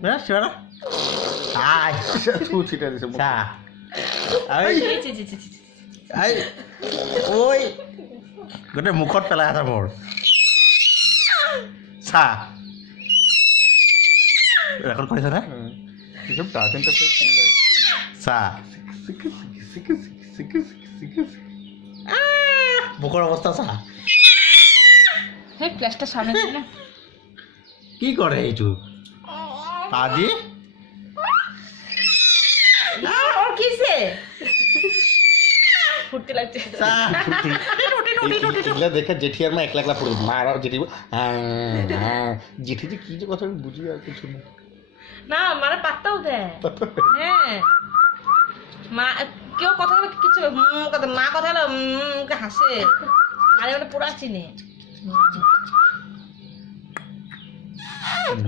চিঞৰা আই থু চিটা দিছে চা আই আই ঐ গোটেই মুখত পেলাই আছে মোৰ চা ৰেকৰ্ড কৰিছেনে সব টাৰ্জেন টাইপৰ চিল্লাই চা মুখৰ অৱস্থা চা সেই প্লাস্টাৰ সামনে দিই না কি কৰে এইটো আজি और किसे फुटते लगते চা এগুলা দেখে জেঠিয়ার মা একলা একলা পড়ে মার আর জেঠি জেঠি যে কি যে কথা আমি বুঝি আর কিছু না না মানে পাত্তাও দেয় হ্যাঁ মা কেউ কথা বলে কিছু কথা মা কথা হলো হাসে মারে মানে পুরা চিনে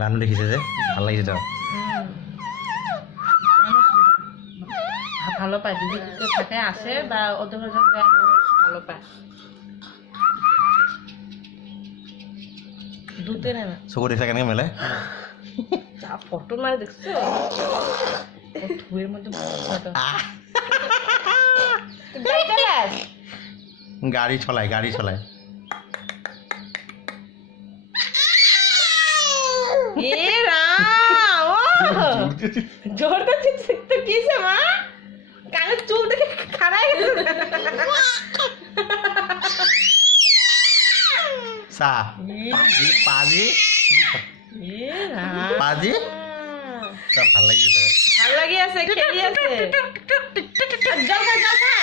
মানুহ দেখিছে যে ভাল লাগিছে তো ভালো পায় যদি কেউ থাকে আসে বা ওদের ঘরে যখন যায় ভালো পায় দুধে নেই না চকু দেখিছে কেনেকৈ মেলে যা ফটো মারে দেখছো ধুয়ের মধ্যে গাড়ী চলায় এ রাম জোর তো কিসে মা কানে চুল দেখে খারাই চা পাজি পাজি তা ভাল লাগিছে ভাল লাগি আছে খেলি আছে জল খা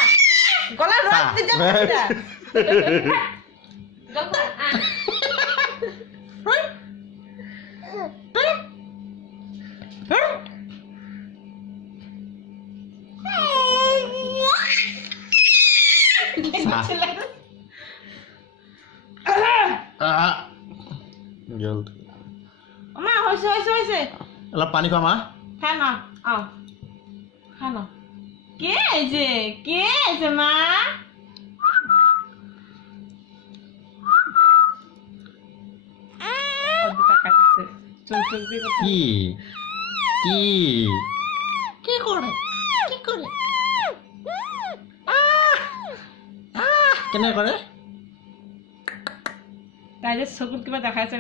গলা রস দি জল খা জল খা জলদি মা হইছে অলপ পানী খোৱা মা খা না আও খা না কে আছে মা কি কৰে কেনে কৰে তাই যে চকুত কিবা দেখাইছে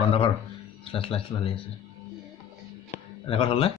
বন্ধ কৰ ৰেকৰ্ড হ'লনে